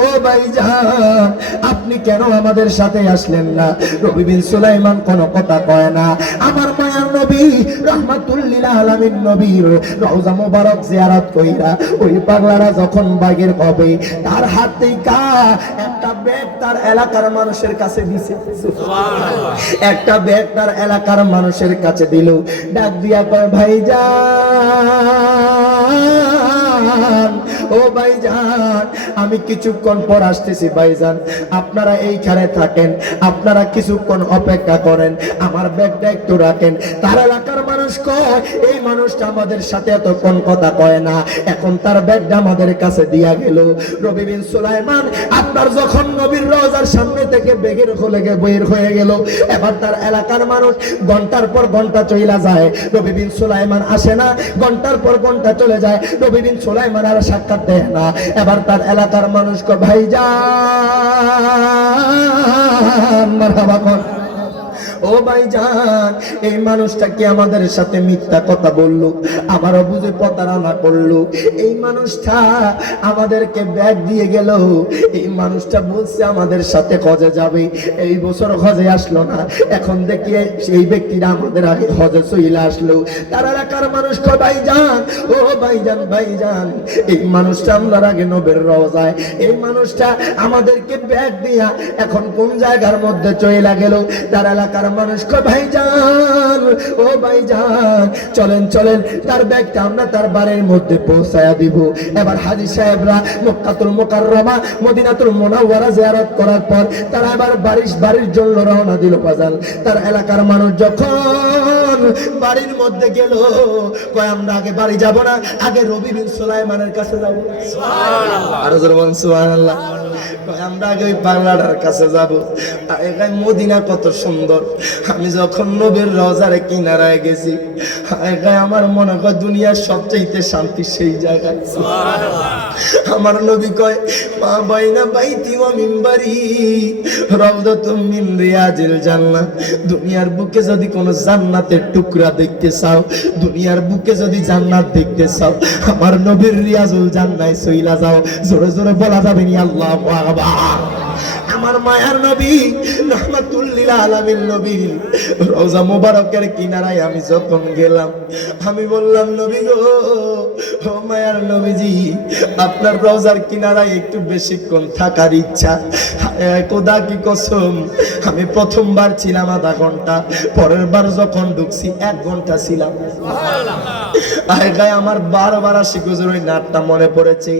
ও ভাইজান, আপনি কেন আমাদের সাথে আসলেন না? রবি বিন সুলাইমান কোনো কথা কয় না। আমার মায়ার নবী রাহমাতুল লিল আলামিন নবীর রওজা মোবারক জিয়ারত কইরা ওই পাগলারা যখন বাগের হবে, তার হাত থেকে একটা ব্যাগ তার এলাকার মানুষের কাছে দিছে। সুবহানাল্লাহ। একটা ব্যাগ তার এলাকার মানুষের কাছে দিল, ডাক দিয়া কয়, ভাইজান ও ভাইজান, আমি কিছুক্ষণ পর আসতেছি ভাইজান, আপনারা এইখানে থাকেন, আপনারা কিছুক্ষণ অপেক্ষা করেন, আমার ব্যাগটা একটু রাখেন। তার এলাকার মানুষ কয়, এই মানুষটা আমাদের সাথে এতক্ষণ কথা কয় না, এখন তার ব্যাগটা আমাদের কাছে দিয়া গেল। রবি বিন সুলাইমান আপনার যখন নবীর রওজার সামনে থেকে বেগের খোলে বের হয়ে গেল, এবার তার এলাকার মানুষ ঘন্টার পর ঘন্টা চইলা যায়, রবি বিন সুলাইমান আসে না, ঘন্টার পর ঘন্টা চলে যায়, রবি বিন সুলাইমান আর সাক্ষাৎ দেয় না। এবার তার এলাকার মানুষ কয়, ভাইজান মারহাবা কর, ও ভাইজান, এই মানুষটা কি আমাদের সাথে মিথ্যা কথা বললো, আমারও বুঝে প্রতারণা করলো, এই মানুষটা আমাদেরকে ব্যাগ দিয়ে গেল, এই মানুষটা বলছে আমাদের সাথে হজে যাবে, এই বছর হজে আসলো না, এখন দেখি সেই ব্যক্তিরা আমাদের আগে হজে চলে আসলো। তার এলাকার মানুষ কয়, ভাইজান ও ভাইজান ভাইজান, এই মানুষটা আমরা আগে নবীর রওজায়, এই মানুষটা আমাদেরকে ব্যাগ দিয়া এখন কোন জায়গার মধ্যে চলে গেল। তার এলাকার মানুষ কয়, ভাইজান ও ভাইজান, চলেন চলেন, তার ব্যাগটা আমরা তার বাড়ির মধ্যে পৌঁছায়া দিব। এবার হাজী সাহেবরা মক্কাতুল মুকাররমা মদিনাতুল মুনাওয়ারা জিয়ারত করার পর তারা এবার বাড়ির জন্য রওনা দিল বাজান। তার এলাকার মানুষ যখন বাড়ির মধ্যে গেল, কয় আমরা আগে বাড়ি যাব না, আগে রবি বিন সুলাইমানের কাছে যাব। সুবহানাল্লাহ, আর জোরে বলেন সুবহানাল্লাহ। আমরা আগে ওই বাংলাটার কাছে যাব। এখানে মদিনা কত সুন্দর, আমি যখন নবীর রওজার কিনারায় গেছি, এখানে আমার মনে হয় দুনিয়ার সবচেয়ে শান্তি সেই জায়গায়। সুবহানাল্লাহ। আমার নবী কয়, মা বাইনা বাইতি ওয়া মিনবারি রাউদাতুম মিন রিয়াজিল জান্নাহ, দুনিয়ার বুকে যদি কোনো জান্নাতের টুকরা দেখতে চাও, দুনিয়ার বুকে যদি জান্নাত দেখতে চাও, আমার নবীর রিয়াজুল জান্নায় চইলা যাও। জোরে জোরে বলা যাবে নি আল্লাহু আকবার। আমার মায়ার নবী রাহমাতুল লিল আলামিন নবী রওজা মোবারকের কিনারায় আমি যখন গেলাম, আমি বললাম, নবী গো, ও মায়ার নবীজি, আপনার রওজার কিনারায় একটু বেশিক্ষণ থাকার ইচ্ছা। খোদা কি কসম, আমি প্রথমবার ছিলাম আধা ঘন্টা, পরের বার যখন ঢুকছি 1 ঘন্টা ছিলাম। আমার বারবার আশিক হুজুর ওই নাটটা মনে পড়েছে,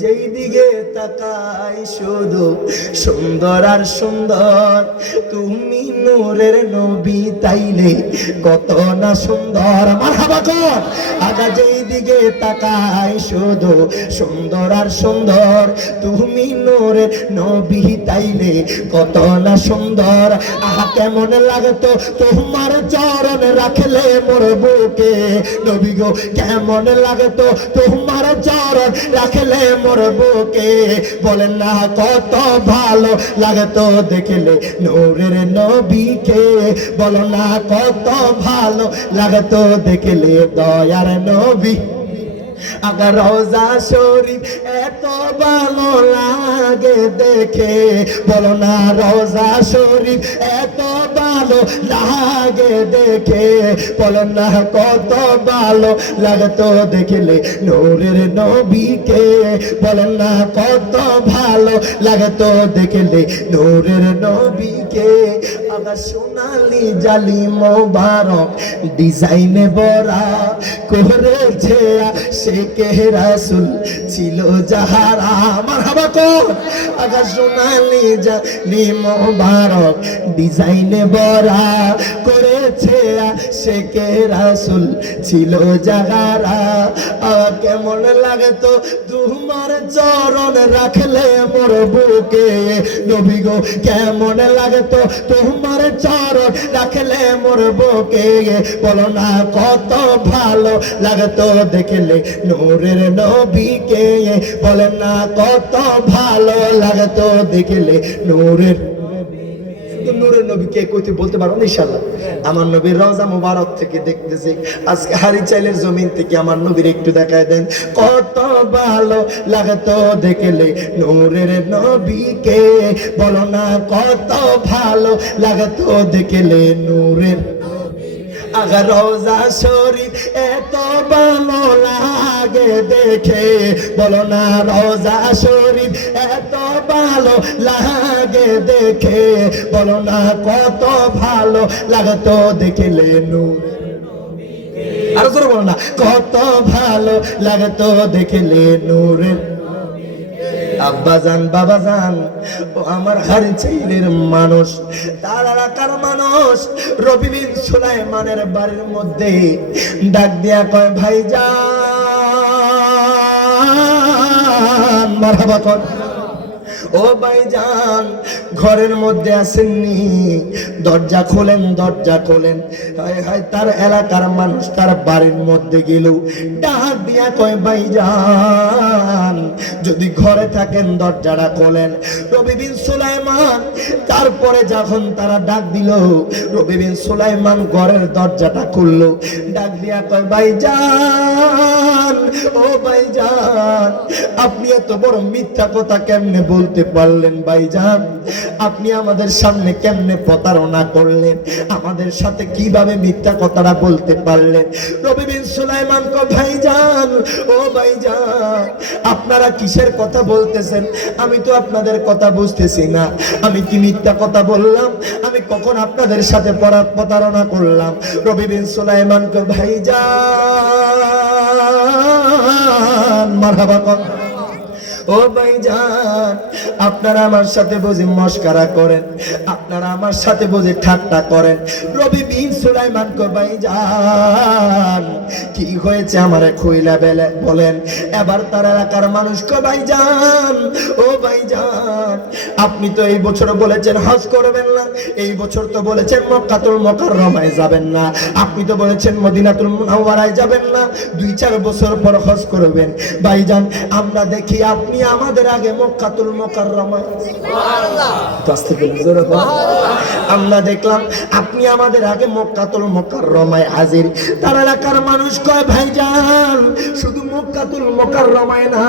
যেই দিকে তাকাই শুধু সুন্দর আর সুন্দর, তুমি নূরের নবী তাইলে কত না সুন্দর। মারহাবা কর। আগা যেই দিকে তাকাই শুধু সুন্দর আর সুন্দর, তুমি নূরের নবী তাইলে কত না সুন্দর। আহা কেমন লাগতো তোমার চরণ রাখলে মোর বুকে, নবী গো কেমন লাগতো তোমার চরণ রাখলে মোর বুকে। বলেন না কত ভালো লাগতো দেখলে নূরের নবীকে, বলো না কত ভালো লাগতো দেখলে দয়ার নবী। আগার রওজা শরীফ এত ভালো লাগে দেখে, বলো না রওজা শরীফ এত ভালো লাগে দেখে, বলো না কত ভালো লাগতো দেখলে নূরের নবীকে, বলেন না কত ভালো লাগতো দেখলে নূরের নবীকে। আগা সোনালি জালি মোবারক ডিজাইনে বরা করেছে শেখে রাসূল ছিল যাহারা মারহাবা কোন আগা সোনালি জালি মোবারক ডিজাইনে বরা করেছে শেখে রাসূল ছিল যাহারা কেমন লাগে তো তোমার চরণ রাখলে মোর বুকে নবী গো কেমন লাগে তো তোমার চরণ রাখলে মোর বুকে বলো না কত ভালো লাগতো দেখলে নূরের নবীকে বলেন না কত ভালো লাগতো দেখলে নূরের নূরের নবীকে কইতে বলতে পারো ইনশাআল্লাহ আমার নবীর রওজা মুবারক থেকে দেখতেছি আজকে হারিচাইলের জমিন থেকে আমার নবীর একটু দেখায় দেন কত ভালো লাগতো দেখলে নূরের নবীকে বলো না কত ভালো লাগতো দেখলে নূরের আগা রওজা শরীফ এত ভালো লাগে দেখে বলো না রওজা শরীফ এত ভালো লাগে দেখে বলো না কত ভালো লাগতো দেখলে নূর আর জোরে বলো না কত ভালো লাগতো দেখলে নূরের আব্বাজান বাবাজান ও আমার হারিচাইলের মানুষ তার এলাকার মানুষ রবি বিন সুলাইমানের বাড়ির মধ্যে ডাক দিয়া কয় ভাইজান মারহাবা কর ও ভাইজান ঘরের মধ্যে আসেননি দরজা খোলেন দরজা খোলেন হায় হায় তার এলাকার মানুষ তার বাড়ির মধ্যে গেল ডাক দিয়া কয় ভাইজান যদি ঘরে থাকেন দরজাটা খোলেন রবি বিন সুলাইমান তারপরে যখন তারা ডাক দিল রবি বিন সুলাইমান ঘরের দরজাটা খুললো ডাক দিয়া কয় ভাইজান ও ভাইজান আপনি এত বড় মিথ্যা কথা কেমনে বলতে পারলেন ভাইজান আপনি আমাদের সামনে কেমনে প্রতারণা করলেন আমাদের সাথে কিভাবে মিথ্যা কথাটা বলতে পারলেন রবি বিন সুলাইমান কয় ভাইজান ও ভাইজান আপনারা কিসের কথা বলতেছেন আমি তো আপনাদের কথা বুঝতেছি না আমি কি মিথ্যা কথা বললাম আমি কখন আপনাদের সাথে প্রতারণা করলাম রবি বিন সুলাইমান কয় ভাইজান মারহাবা কর ও ভাইজান আপনারা আমার সাথে বুঝি মস্কারা করেন আপনারা আমার সাথে বুঝি ঠাট্টা করেন রবি বিন সুলাইমান কয় ভাইজান কি হয়েছে আমারে খুইলা বলেন এবার তার এলাকার মানুষ কয় ভাইজান ও ভাইজান আপনি তো এই বছর বলেছেন হজ করবেন না এই বছর তো বলেছেন মক্কাতুল মুকাররমায় যাবেন না আপনি তো বলেছেন মদিনাতুল মুনাওয়ারায় যাবেন না 2-4 বছর পর হজ করবেন ভাইজান আমরা দেখি আপনি আমাদের আগে মক্কাতুল মুকাররমা সুবহানাল্লাহ আমরা দেখলাম আপনি আমাদের আগে মক্কাতুল মুকাররমায় হাজির তার এলাকার মানুষ কয় ভাইজান শুধু মক্কাতুল মুকাররমায় না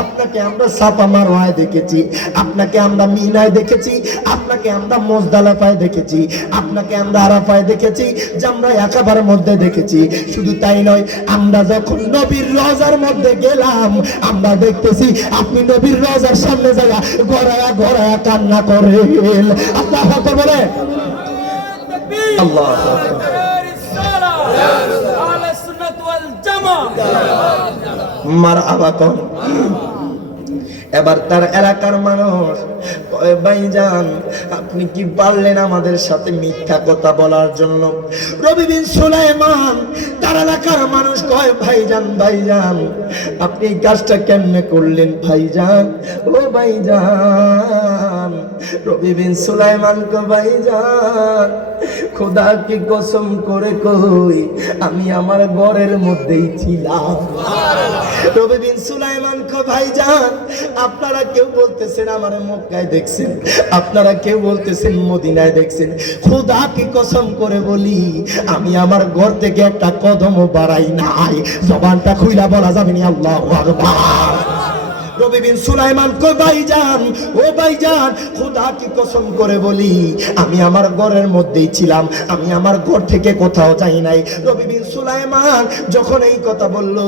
আপনাকে আমরা সাফা মারওয়ায় দেখেছি আপনাকে আমরা মিনায় দেখেছি আপনাকে আমরা মুজদালিফায় দেখেছি আপনাকে আমরা আরাফায় দেখেছি জামরায়ে আকাবার মধ্যে দেখেছি শুধু তাই নয় আমরা যখন নবীর রওজার মধ্যে গেলাম আমরা দেখতেছি আপনি নবীর রওজার সামনে জায়গা গড়ায়া গড়ায়া কান্না করেন আল্লাহু আকবার বলে আল্লাহু আকবার আহলে সুন্নাত ওয়াল জামাত মারহাবা কোন এবার তার এলাকার মানুষ কয় ভাইজান আপনি কি পারলেন আমাদের সাথে মিথ্যা কথা বলার জন্য রবি বিন সুলাইমান তার এলাকার মানুষ কয় ভাইজান ভাইজান আপনি এই কাজটা কেমনে করলেন ভাইজান ও ভাইজান রবি বিন সুলাইমান কয় ভাইজান খোদা কি কসম করে কই আমি আমার ঘরের মধ্যেই ছিলাম রবি বিন সুলাইমান কয় ভাইজান আপনারা কেউ বলতেছেন আমারে মক্কায় দেখছেন আপনারা কেউ বলতেছেন মদিনায় দেখছেন খোদা কি কসম করে বলি আমি আমার ঘর থেকে একটা কদমও বাড়াই নাই জবানটা খুইলা বলা যাবে না আল্লাহু আকবার রবি বিন সুলাইমান কই ভাইজান, ও ভাইজান, খোদা কি কসম করে বলি আমি আমার ঘরের মধ্যেই ছিলাম, আমি আমার ঘর থেকে কোথাও যাই নাই। রবি বিন সুলাইমান যখন এই কথা বলল,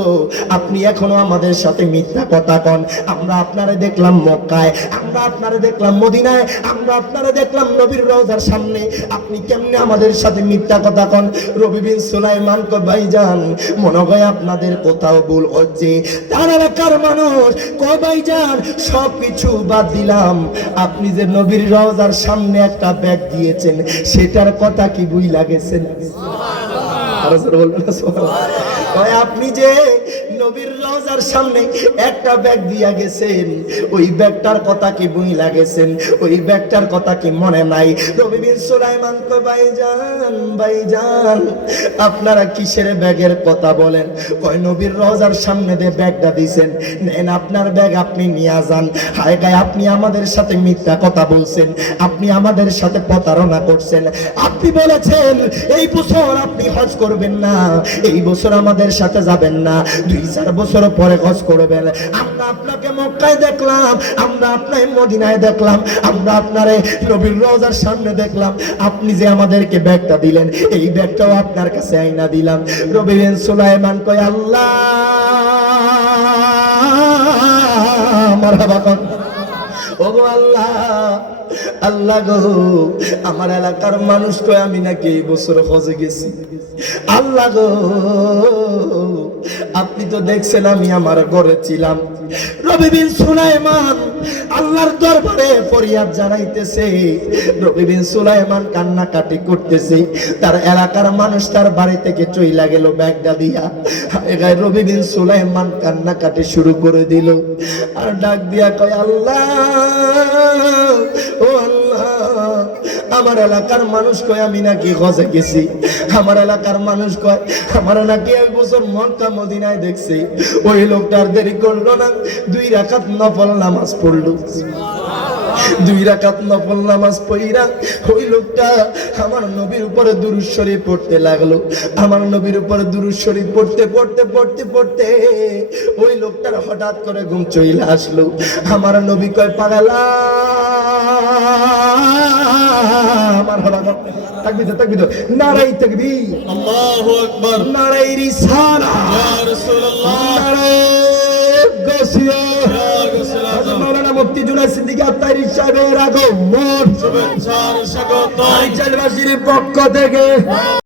আপনি এখনো আমাদের সাথে মিথ্যা কথা কন। আমরা আপনারে দেখলাম মক্কায়, আমরা আপনারে দেখলাম মদিনায়, আমরা আপনারে দেখলাম নবীর রওজার সামনে, আপনি কেমনে আমাদের সাথে মিথ্যা কথা কন? রবি বিন সুলাইমান কয় ভাইজান, মনে হয় আপনাদের কোথাও ভুল হচ্ছে। তার এলাকার মানুষ কয় ভাইজান, সব কিছু বাদ দিলাম, আপনি যে নবীর রওজার সামনে একটা ব্যাগ দিয়েছেন সেটার কথা কি বুঝলা গেছেন? আপনি যে নবীর রওজার সামনে একটা ব্যাগ দিয়া গেছেন, ওই ব্যাগটার কথা কি বই লাগেছেন? ওই ব্যাগটার কথা কি মনে নাই? রবি বিন সুলাইমান কয় ভাইজান, ভাইজান, আপনারা কিসের ব্যাগের কথা বলেন? কয় নবীর রওজার সামনে যে ব্যাগটা দিছেন, নেন আপনার ব্যাগ, আপনি নিয়ে যান। হায় গায়, আপনি আমাদের সাথে মিথ্যা কথা বলছেন, আপনি আমাদের সাথে প্রতারণা করছেন। আপনি বলেছেন এই বছর আপনি হজ করবেন না, এই বছর আমাদের সাথে যাবেন না, 2-4 বছর পরে হজ করবেন। আমরা আপনাকে মক্কায় দেখলাম, আমরা আপনাকে মদিনায় দেখলাম, আমরা আপনারে নবীর রওজার সামনে দেখলাম, আপনি যে আমাদেরকে ব্যাগটা দিলেন, এই ব্যাগটাও আপনার কাছে আইনা দিলাম। রবি বিন সুলাইমান কয় আল্লাহ মারহাবা কর, ওগো আল্লাহ, আল্লাহ গো, আমার এলাকার মানুষ কয় আমি নাকি এই বছর হজে গেছি। আল্লাহ গো, আপনি তো দেখছেন আমি আমার ঘরে ছিলাম। রবি বিন সুলাইমান আল্লাহর দরবারে ফরিয়াদ জানাইতেছে, রবি বিন সুলাইমান কান্নাকাটি করতেছে। তার এলাকার মানুষ তার বাড়ি থেকে চইলা গেল ব্যাগটা দিয়া। রবি বিন সুলাইমান কান্নাকাটি শুরু করে দিল আর ডাক দিয়া কয় আল্লাহ, ও আল্লাহ, আমার এলাকার মানুষ কয় আমি নাকি হজে গেছি, আমার এলাকার মানুষ কয় আমার নাকি 1 বছর মক্কা মদিনায় দেখছি। ওই লোকটার দেরি করলো না, 2 রাকাত নফল নামাজ পড়লো। 2 রাকাত নফল নামাজ পড়া ওই লোকটা আমার নবীর উপরে দুরূদ শরীফ পড়তে লাগলো। আমার নবীর উপরে দুরূদ শরীফ পড়তে পড়তে পড়তে পড়তে ওই লোকটার হঠাৎ করে ঘুম চলে আসলো। আমার নবী কয় পাগলা, আমার হলো তাকবীর তাকবীর, নারাই তাকবীর, আল্লাহু আকবার, নারাই রিসালাত, ইয়া রাসূলুল্লাহ, নারাই গাছিয়া, ইয়া রাসূলুল্লাহ। মাওলানা মুফতি জুনায়েদ সিদ্দিকী আত্মারি সাহেবের আগমন, শুভেচ্ছার স্বাগত আইজালবাসীর পক্ষ থেকে।